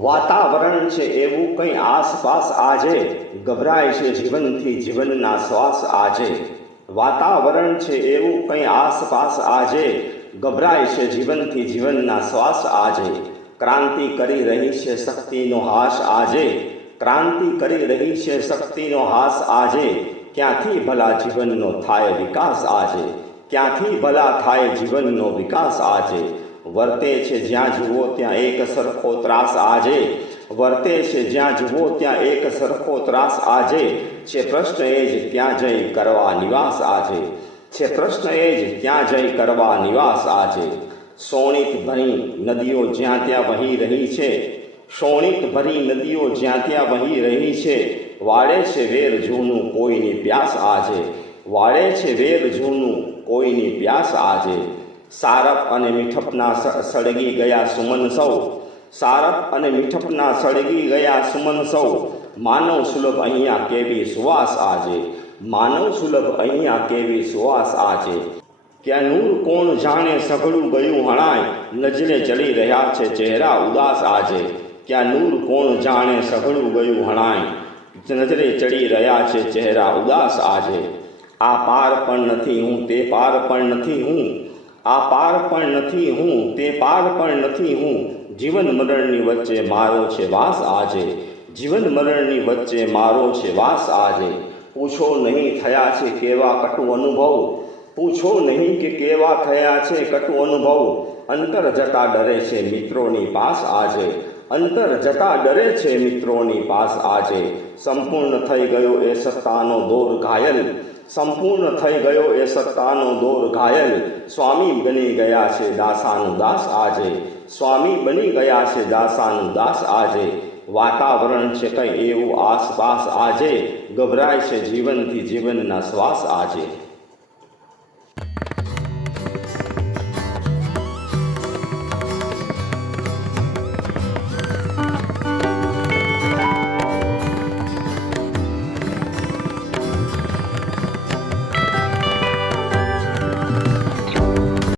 વાતાવરણ છે એવું કંઈ આસપાસ આજે ગભરાય છે જીવનથી જીવનના શ્વાસ આજે. વાતાવરણ છે એવું કંઈ આસપાસ આજે ગભરાય છે જીવનથી જીવનના શ્વાસ આજે. ક્રાંતિ કરી રહી છે શક્તિનો હાશ આજે. ક્રાંતિ કરી રહી છે શક્તિનો હાસ આજે. ક્યાંથી ભલા જીવનનો થાય વિકાસ આજે? ક્યાંથી ભલા થાય જીવનનો વિકાસ આજે? વર્તે છે જ્યાં જુઓ ત્યાં એક સરખો ત્રાસ આજે. વર્તે છે જ્યાં જુઓ ત્યાં એક સરખો ત્રાસ આજે. છે પ્રશ્ન એ જ ત્યાં જઈ કરવા નિવાસ આજે. છે પ્રશ્ન એ જ ત્યાં જઈ કરવા નિવાસ આજે. સોણિત ભરી નદીઓ જ્યાં ત્યાં વહી રહી છે. શોણિત ભરી નદીઓ જ્યાં ત્યાં વહી રહી છે. વાળે છે વેર જૂનું કોઈની પ્યાસ આજે. વાળે છે વેર જૂનું કોઈની પ્યાસ આજે. સારપ અને મીઠપના સળગી ગયા સુમન સૌ. સારપ અને મીઠપના સળગી ગયા સુમન સૌ. માનવ સુલભ અહીંયા કેવી સુવાસ આજે? માનવ સુલભ અહીંયા કેવી સુવાસ આજે? ક્યાં નૂર કોણ જાણે સઘળું ગયું હણાય? નજરે ચડી રહ્યા છે ચહેરા ઉદાસ આજે. ક્યાં નૂર કોણ જાણે સઘળું ગયું હણાય? નજરે ચડી રહ્યા છે ચહેરા ઉદાસ આજે. આ પાર પણ નથી હું, તે પાર પણ નથી હું. આ પાર પણ નથી હું, તે પાર પણ નથી હું. જીવન મરણની વચ્ચે મારો છે વાસ આજે. જીવન મરણની વચ્ચે મારો છે વાસ આજે. પૂછો નહીં થયા છે કેવા કટુ અનુભવ? પૂછો નહીં કે કેવા થયા છે કટુ અનુભવ? અંતર જતા ડરે છે મિત્રોની પાસ આજે. અંતર જતા ડરે છે મિત્રોની પાસ આજે. સંપૂર્ણ થઈ ગયો એ સત્તાનો દોર ઘાયલ. સંપૂર્ણ થઈ ગયો એ સત્તાનો દોર ઘાયલ. સ્વામી બની ગયા છે દાસાનું દાસ આજે. સ્વામી બની ગયા છે દાસાનું દાસ આજે. વાતાવરણ છે કંઈ એવું આસપાસ આજે. ગભરાય છે જીવનથી જીવનના શ્વાસ આજે.